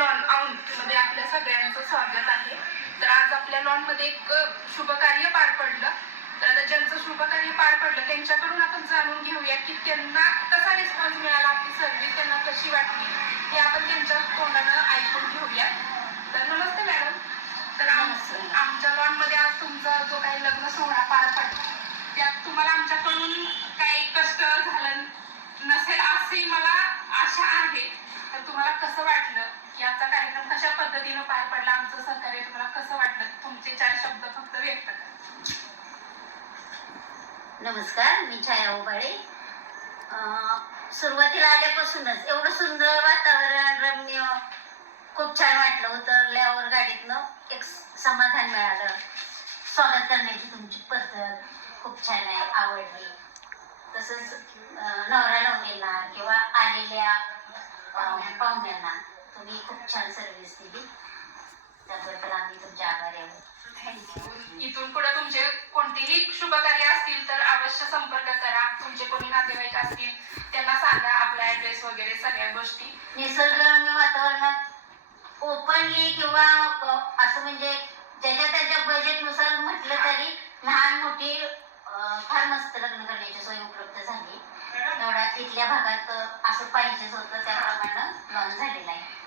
Lawn मध्ये आपल्या सगळ्यांचं स्वागत आहे. तर आज आपल्या लॉन मध्ये एक शुभ कार्य पार पडलं. तर आता ज्यांचं शुभ कार्य पार पडलं त्यांच्याकडून आपण जाणून घेऊया की त्यांना कसा रिस्पॉन्स मिळाला, आपली सर्व्हिस त्यांना कशी वाटली हे आपण त्यांच्या तोंडानं ऐकून घेऊया. तर नमस्ते मॅडम. तर आमच्या लॉन मध्ये आज तुमचा जो काही लग्न सोहळा पार पडला त्यात तुम्हाला आमच्याकडून काही कष्ट झालं नसेल अशी मला आशा आहे. तर तुम्हाला कसं वाटलं की आजचा कार्यक्रम कशा पद्धतीनं पार पडला, आमचं सहकार्य तुम्हाला कसं वाटलं, तुमचे 4 शब्द फक्त व्यक्त करा. नमस्कार, मी छाया उबाळे. सुरुवातीला आल्यापासूनच एवढं सुंदर वातावरण, रम्य, खूप छान वाटलं. उतरल्यावर गाडीतनं एक समाधान मिळालं. स्वागत करण्याची तुमची पद्धत खूप छान आहे, आवडली. तसंच नवरा नवरींना किंवा आलेल्या पाहुण्यांना तुम्ही खूप छान सर्व्हिस दिली, त्याबद्दल आम्ही तुमचे आभारी आहोत. थँक्यू. इथून पुढे तुमचे कोणतेही शुभ कार्य असतील तर अवश्य संपर्क करा. तुमचे कोणी नातेवाईक असतील त्यांना सांगा आपला ऍड्रेस वगैरे सगळ्या गोष्टी. निसर्गरम्य वातावरणात ओपनली किंवा असं म्हणजे ज्याच्या त्याच्या बजेटनुसार म्हटलं तरी लहान मोठी फार मस्त लग्न करण्याची सोय उपलब्ध झाली. एवढा तिथल्या भागात असं पाहिजेच होतं, त्याप्रमाणे लॉन्च झालेलं आहे.